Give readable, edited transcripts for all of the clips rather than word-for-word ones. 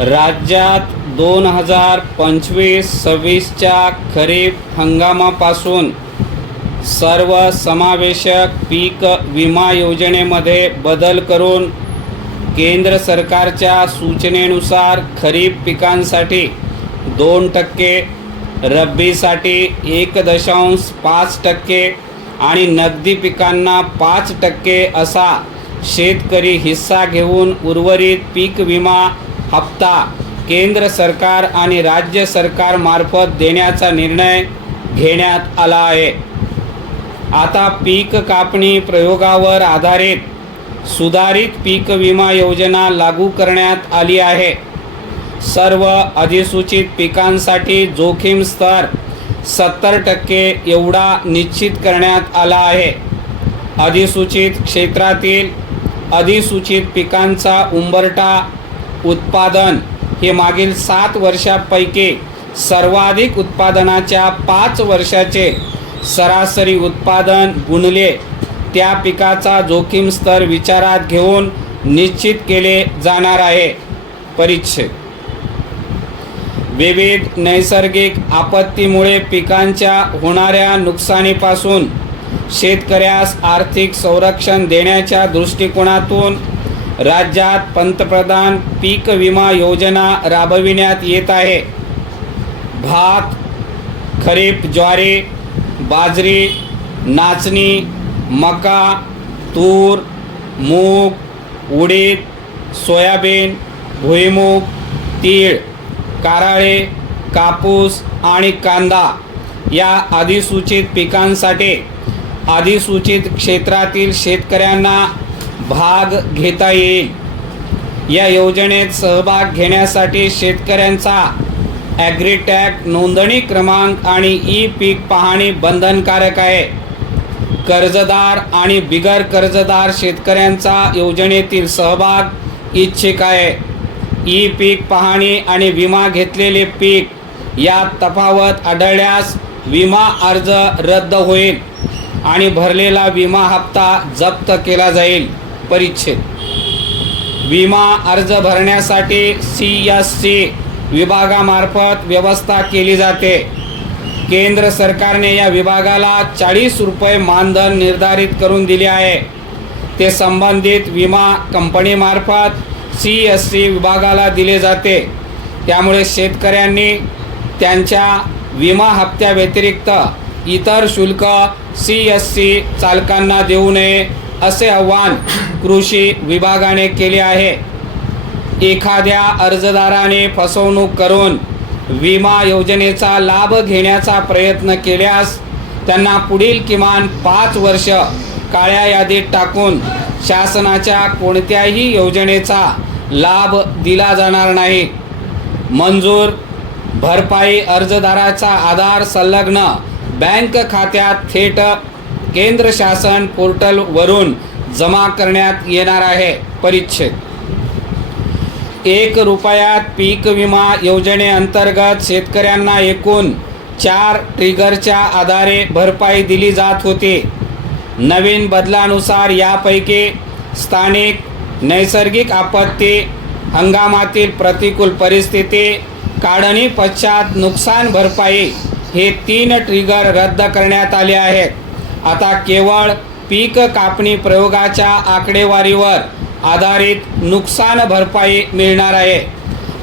राज्यात 2025-26च्या खरीप हंगामापासून सर्वसमावेशक पीक विमा योजनेमध्ये बदल करून केंद्र सरकारच्या सूचनेनुसार खरीप पिकांसाठी 2%, रब्बीसाठी 1.5% आणि नगदी पिकांना 5% असा शेतकरी हिस्सा घेऊन उर्वरित पीक विमा हप्ता केंद्र सरकार आणि राज्य सरकारमार्फत देण्याचा निर्णय घेण्यात आला आहे. आता पीक कापणी प्रयोगावर आधारित सुधारित पीक विमा योजना लागू करण्यात आली आहे. सर्व अधिसूचित पिकांसाठी जोखीम स्तर 70% एवढा निश्चित करण्यात आला आहे. अधिसूचित क्षेत्रातील अधिसूचित पिकांचा उंबरठा उत्पादन हे मागील 7 वर्षांपैकी सर्वाधिक उत्पादनाच्या 5 वर्षाचे सरासरी उत्पादन गुणले त्या पिकाचा जोखीम स्तर विचारात घेऊन निश्चित केले जाणार आहे. परिच्छेद विविध नैसर्गिक आपत्तीमुळे पिकांच्या होणाऱ्या नुकसानीपासून शेतकऱ्यास आर्थिक संरक्षण देण्याच्या दृष्टिकोनातून राज्यात पंतप्रधान पीक विमा योजना राबविण्यात येत आहे. भात, खरीप ज्वारी, बाजरी, नाचणी, मका, तूर, मूग, उडीद, सोयाबीन, भुईमूग, तीळ, कारळे, कापूस आणि कांदा या अधिसूचित पिकांसाठी अधिसूचित क्षेत्रातील शेतकऱ्यांना भाग घेता येईल. या योजनेत सहभाग घेण्यासाठी शेतकऱ्यांचा ॲग्रीटॅग नोंदणी क्रमांक आणि ई पीक पाहणी बंधनकारक आहे. कर्जदार आणि बिगर कर्जदार शेतकऱ्यांचा योजनेतील सहभाग इच्छिक आहे. ई पीक पाहणी आणि विमा घेतलेले पीक यात तफावत आढळल्यास विमा अर्ज रद्द होईल आणि भरलेला विमा हप्ता जप्त केला जाईल. परिच्छेद विमा अर्ज भरण्यासाठी CSC विभागामार्फत व्यवस्था केली जाते. केंद्र सरकारने या विभागाला 40 रुपये मानधन निर्धारित करून दिले आहे. ते संबंधित विमा कंपनीमार्फत CSC विभागाला दिले जाते. त्यामुळे शेतकऱ्यांनी त्यांच्या विमा हप्त्याव्यतिरिक्त इतर शुल्क CSC चालकांना देऊ नये असे आवाहन कृषी विभागाने केले आहे. एखाद्या अर्जदाराने फसवणूक करून विमा योजनेचा लाभ घेण्याचा प्रयत्न केल्यास त्यांना पुढील किमान 5 वर्ष काळ्या यादीत टाकून शासनाच्या कोणत्याही योजनेचा लाभ दिला जाणार नाही. मंजूर भरपाई अर्जदाराचा आधार संलग्न बँक खात्यात थेट केंद्र शासन पोर्टलवरून जमा करण्यात येणार आहे. परिच्छेद 1 रुपयात पीक विमा योजनेअंतर्गत शेतकऱ्यांना एकूण 4 ट्रिगरच्या आधारे भरपाई दिली जात होती. नवीन बदलानुसार यापैकी स्थानिक नैसर्गिक आपत्ती, हंगामातील प्रतिकूल परिस्थिती, काढणी पश्चात नुकसान भरपाई हे 3 ट्रिगर रद्द करण्यात आले आहेत. आता केवळ पीक कापणी प्रयोगाच्या आकडेवारीवर आधारित नुकसान भरपाई मिळणार आहे.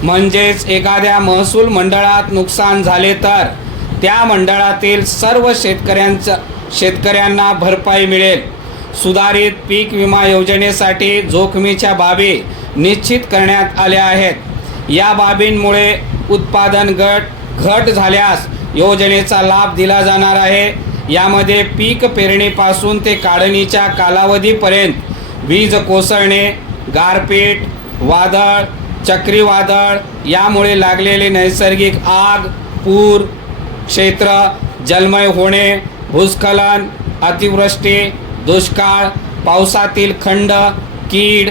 म्हणजेच एखाद्या महसूल मंडळात नुकसान झाले तर त्या मंडळातील सर्व शेतकऱ्यांना भरपाई मिळेल. सुधारित पीक विमा योजनेसाठी जोखमीच्या बाबी निश्चित करण्यात आल्या आहेत. या बाबींमुळे उत्पादन घट झाल्यास योजनेचा लाभ दिला जाणार आहे. यामध्ये पीक पेरणीपासून ते काढणीच्या कालावधीपर्यंत वीज कोसळणे, गारपीट, वादळ, चक्रीवादळ यामुळे लागलेले नैसर्गिक आग, पूर, क्षेत्र जलमय होणे, भूस्खलन, अतिवृष्टी, दुष्काळ, पावसातील खंड, कीड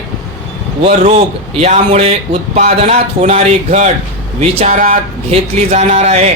व रोग यामुळे उत्पादनात होणारी घट विचारात घेतली जाणार आहे.